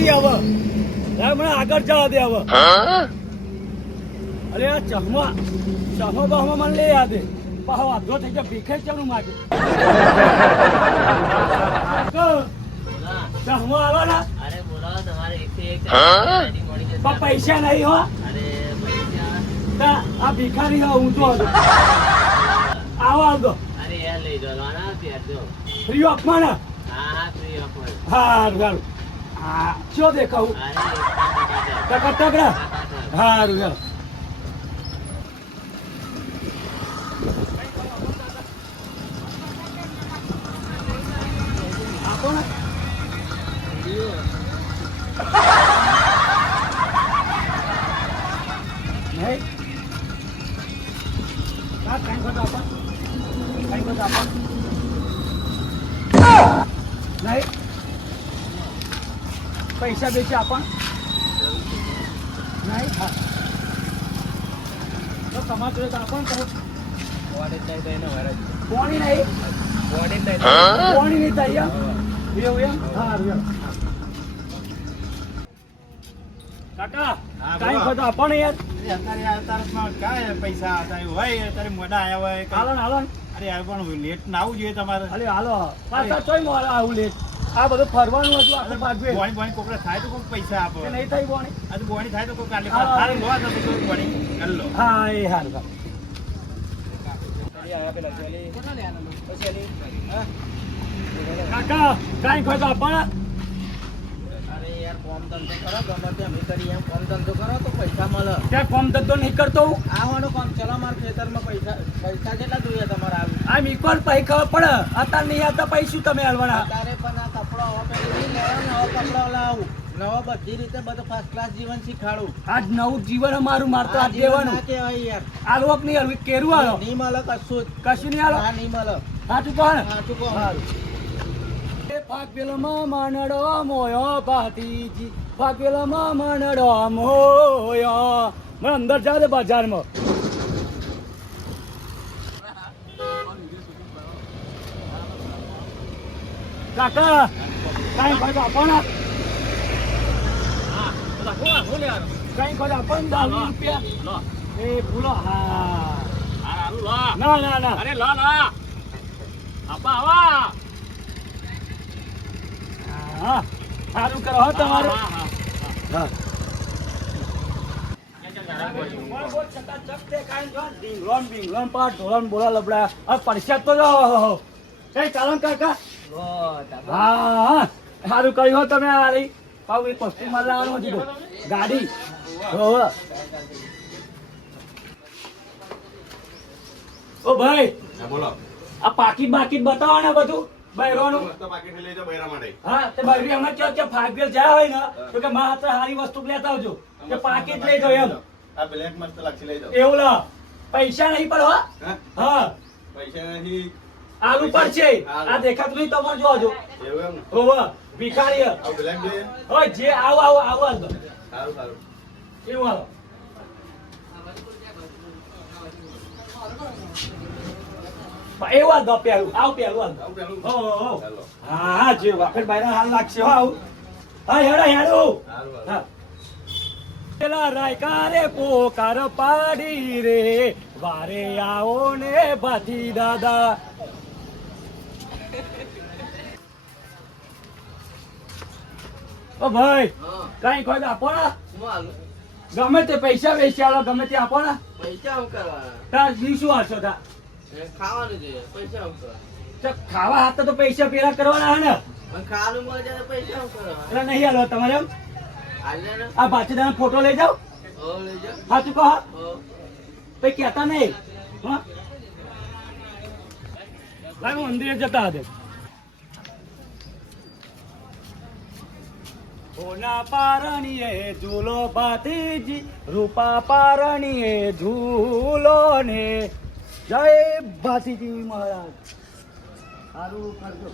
નહીં હવે મને આગળ જવા દે હવે અરે આ ચહમા બહમા મને લઈ યાદે પાહો આધો થઈ ગયા ભીખે ચણું માગે ચહમા આવો ને અરે બોલાવો તમારે પૈસા નહીં હો અરે પૈસા આ ભીખારી હું તો આવો આવતો અરે યાર લઈ દો ના પ્યાર ફ્રી ઓફમાં ને હા ફ્રી ઓફ હારું હારું હા શું દેખાવું ટકા ટકડા હારું હારું આપો ને નહીં કઈ ખોટો આપો કઈ ખોટો આપો નહીં પૈસા બેસી આપણ નહીં હા તો તમારે જોડે આપણ કરો કોણી નહીં કોણી નહીં થાય એવું એમ હા કાકા કઈ ખોટો આપણ યાર પૈસા અત્યારે મોડા આવ્યા હોય હાલો ને હાલો ને અરે આ પણ લેટ ના આવવું જોઈએ તમારે અરે હાલો પાછા ચોય મોડે આવું લેટ આ બધું ફરવાનું હતું આપણે બાજુ બોણી બોણી કોકરા થાય તો કોક પૈસા આપો નહીં થઈ બોણી આ તો બોણી થાય તો કોક કાલે હા. હારે લો તો કોક બોણી કરી લો હા એ હારું કાકા કઈ ખોટો આપણ અરે યાર કોમ ધંધો કરો ગમે તે અમે કરી એમ કોમ ધંધો કરો તો પૈસા મળે ત્યાં કોમ ધંધો નહીં કરતો હું આવવાનું કામ ચલો મારા ખેતરમાં પૈસા કેટલા જોઈએ તમારે આવી આ મીકોલ પૈ ખબર પડે અત્યારે નહીં આવતા પૈસું તમે હાલવાના તારે પણ આ કપડો હવે પહેરી લેવાનો નવો કપડો લાવું નવો બધી રીતે બધું ફર્સ્ટ ક્લાસ જીવન શીખાડું આજ નવું જીવન અમારું મારતો આજ જીવન દેવાનું ના કહેવાય યાર આલવક નહીં હાલવું કેરું હાલો નહીં મળે કશું જ કશું નહીં હાલો હા નહીં મળે સાચું કહો ને સાચું કહો. સારું ફાકેલમાં માનડો મોયો ભાતીજી ફાકેલમાં માનડો મોયો મને અંદર જા દે બજારમાં કાકા કઈ ખોટો આપો ને કઈ ખોટો આપો ને 10 રૂપિયા એ ભૂલો હા ના ના ના અરે લો લો આપા આવા હા સારું કરો હો તમારું હા બોલા લબડા પરસાદ તો કઈ ચાલો ને કાકા હા સારું કર્યું હો તમે આ રહી પાવ એક વસ્તુ મારે લાવવાનું હતું ગાડી ઓ ભાઈ બોલો આ પાકીટ બાકીટ બતાવો ને બધું બૈરોનું પાકીટ લઈ જાઓ બૈરા માટે હા તે બૈરી હમણાં કે ફાગવેલ જાય હોય ને તો કે મારા હાથે સારી વસ્તુ લેતા આવજો કે પાકીટ લઈ જાઓ એમ આ બ્લેક મસ્ત લાગશે લઈ જાઓ એવું લા પૈસા નહીં પર હો હા હા પૈસા નથી આલુ પર છે આ દેખાતું નહીં તમારે જોજો એવું એમ ને હોવા ભિખારી આ બ્લેક દે ઓય જે આવો આવો આવો હાલ દો. સારું સારું એવું હાલો એવું હાલ દો પેલું આવ પેલું હાલ દો. આવું પેલું હો હો ચાલો હા જે વાફેર બાયરા હાલ લાગશે હો આવું હા હેડો હેડો સારું હા પેલા રાયકા રે પોકાર પાડી રે વારે આવો ને ભાથી દાદા ઓ ભાઈ કઈ કોઈ આપો ને શું હાલું? ગમે તે પૈસા વેચ્યા લો ગમે તે આપો ને પૈસા શું કરવાના? તાર જી શું હાલશો તા ખાવાનું જોઈએ પૈસા શું કરવા? તો ખાવા હાથ તો પૈસા પેલા કરવાના હે ને પણ ખાવાનું મળે છે તો પૈસા શું કરવા? એટલે નહીં હાલો તમારે એમ હાલે ને આ બાચીદાનો ફોટો લઈ જાઓ હો લઈ જાઓ. સાચું કહો હો. પછી કહેતા નહીં હા લાવ મંદિરે જતા હતા સોના પારણીએ ઝૂલો ભાતીજી રૂપા પારણીએ ઝૂલો ને જય ભાતીજી મહારાજ સારું કરજો